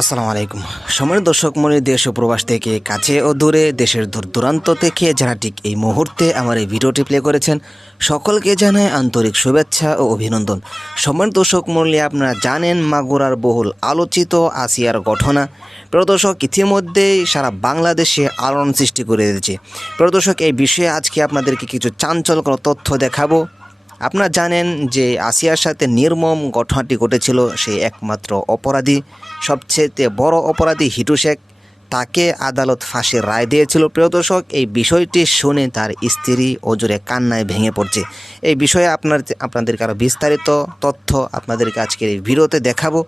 আসসালামু আলাইকুম। সময়ের দর্শক, মনে দেশ ও প্রবাস থেকে কাছে ও দূরে, দেশের দূর দূরান্ত থেকে যারা ঠিক এই মুহূর্তে আমার এই ভিডিওটি প্লে করেছেন, সকলকে জানায় আন্তরিক শুভেচ্ছা ও অভিনন্দন। সময়ের দর্শক মূল্যে আপনারা জানেন মাগুরার বহুল আলোচিত আসিয়ার ঘটনা। প্রদর্শক ইতিমধ্যেই সারা বাংলাদেশে আলোড়ন সৃষ্টি করে দিয়েছে। প্রদর্শক এই বিষয়ে আজকে আপনাদেরকে কিছু চাঞ্চল্যকর তথ্য দেখাবো। আপনারা জানেন যে আসিয়ার সাথে নির্মম ঘটনাটি ঘটেছিল সেই একমাত্র অপরাধী, সবচেয়ে বড় অপরাধী হিটু শেখ। তাকে আদালত ফাঁসির রায় দিয়েছিল। প্রিয় দর্শক, এই বিষয়টি শুনে তার স্ত্রী ওজোরে কান্নায় ভেঙে পড়ছে। এই বিষয়ে আপনার আপনাদেরকে আরও বিস্তারিত তথ্য আপনাদেরকে আজকের এই ভিডিওতে দেখাবো।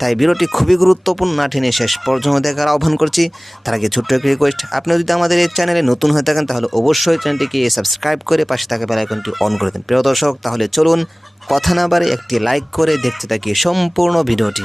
তাই ভিডিওটি খুবই গুরুত্বপূর্ণ। না শেষ পর্যন্ত দেখার আহ্বান করছি। তার আগে ছোট্ট একটি রিকোয়েস্ট আপনি যদি আমাদের এই চ্যানেলে নতুন হয়ে থাকেন, তাহলে অবশ্যই চ্যানেলটিকে সাবস্ক্রাইব করে পাশে থাকা বেলাইকনটি অন করে দিন। প্রিয় দর্শক, তাহলে চলুন, কথা না বারে একটি লাইক করে দেখতে থাকি সম্পূর্ণ ভিডিওটি।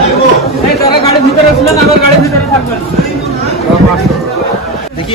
নিয়েন এই তারা গাড়ির ভিতরে ছিলেন আবার গাড়ির ভিতরে থাকবেন দেখি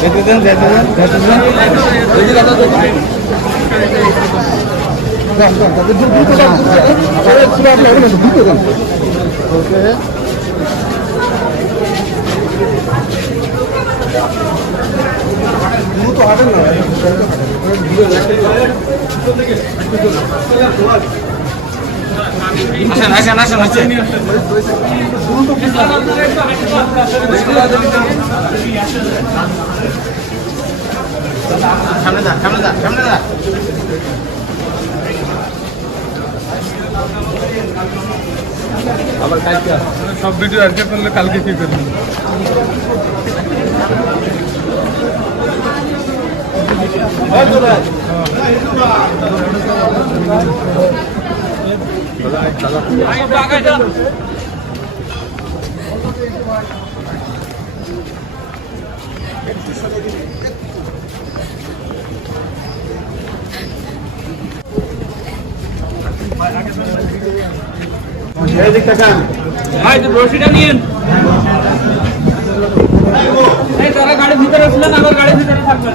যেতে দেন আসেন আসেন আসেন আসেন সামনে যা সামনে যা সামনে যা। আবার কালকে সব ভিডিও আজকে করলে কালকে কি করবেন ভাই তো রশিটা নিয়েন এই তারা গাড়ির ভিতরে ছিলেন আবার গাড়ির ভিতরে থাকবেন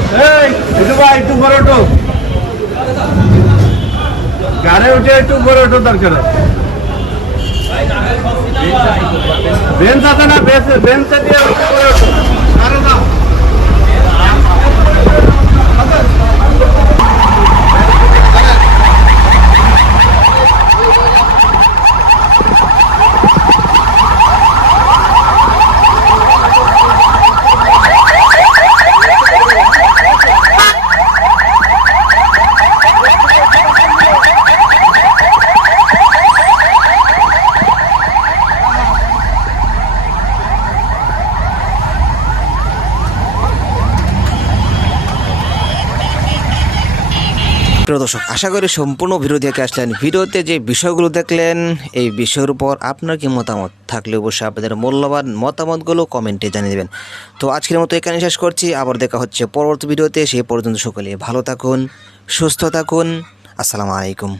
একটু উপরে ওঠো গাড়ি উঠে একটু উপরে ওঠো দরকার বেঞ্চ আছে না, বেঞ্চ বেঞ্চে দিয়ে উপরে ওঠো প্রিয় দর্শক, আশা করি সম্পূর্ণ ভিডিও দেখে আসলেন। ভিডিওতে যে বিষয়গুলো দেখলেন, এই বিষয়ের উপর আপনার কি মতামত? থাকলে অবশ্যই আপনাদের মূল্যবান মতামতগুলো কমেন্টে জানিয়ে দেবেন। তো আজকের মতো এখানে শেষ করছি। আবার দেখা হচ্ছে পরবর্তী ভিডিওতে। সেই পর্যন্ত সকলে ভালো থাকুন, সুস্থ থাকুন। আসসালামু আলাইকুম।